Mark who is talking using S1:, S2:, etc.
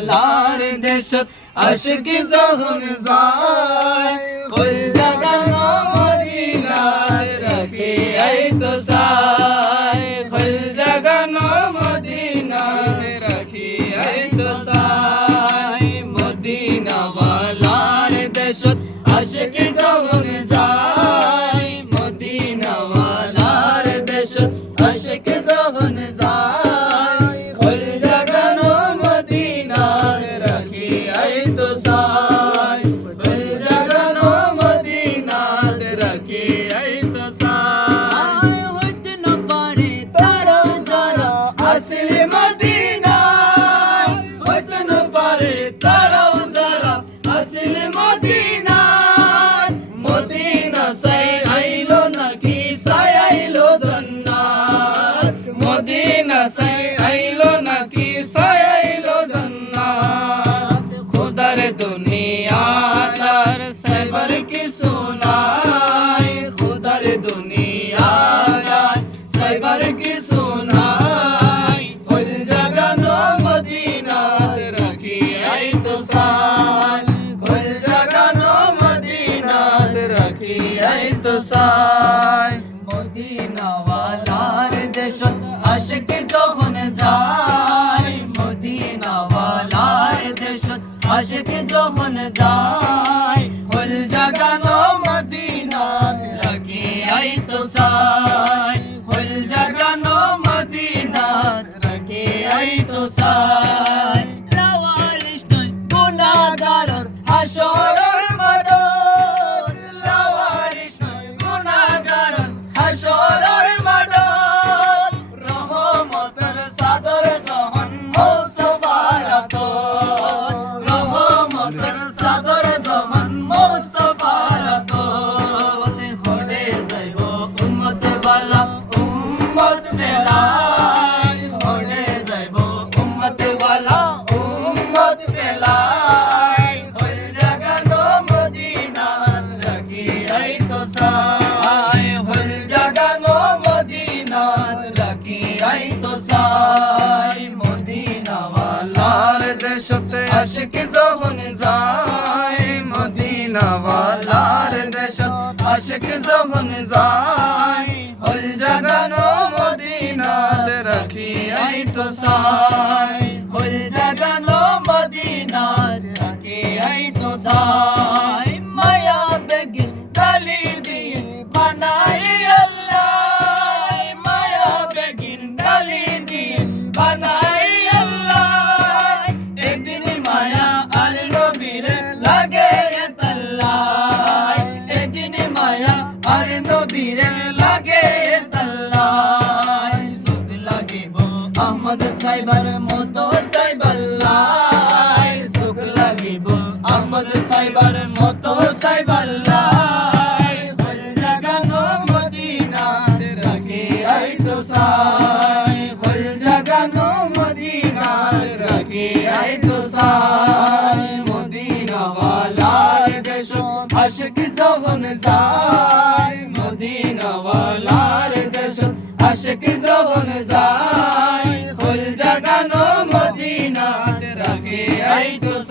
S1: লার দেশত আশিক যখন যায়, কল জাগানো মদিনার রাখে আই তো সাই কল জাগানো মদিনার রাখি আই তো সাই মদিনা বালার দেশত আশিক Martín. ফিরাই তো এটাই তো সাই মদিনাওয়ালার দেশতে আশিক যখন যায়। মদিনাওয়ালার দেশ আশিক যখন যায়। হল জাগানো মদিনাত রাখি আই তো সাই হল জাগানো মদিনা মোহাম্মদ সাইবার মতো সাইবাল্লাই সুখ লাগিব আহমদ সাইবার মতো সাইবাল্লাই হল জাগানো মদিনা রাখে আই তো সাই। হল জাগানো মদিনা রাখে আই তো সাই। মদিনা ওয়ালার দেশ আশিক যখন যায়। মদিনা ওয়ালার দেশ আশিক made the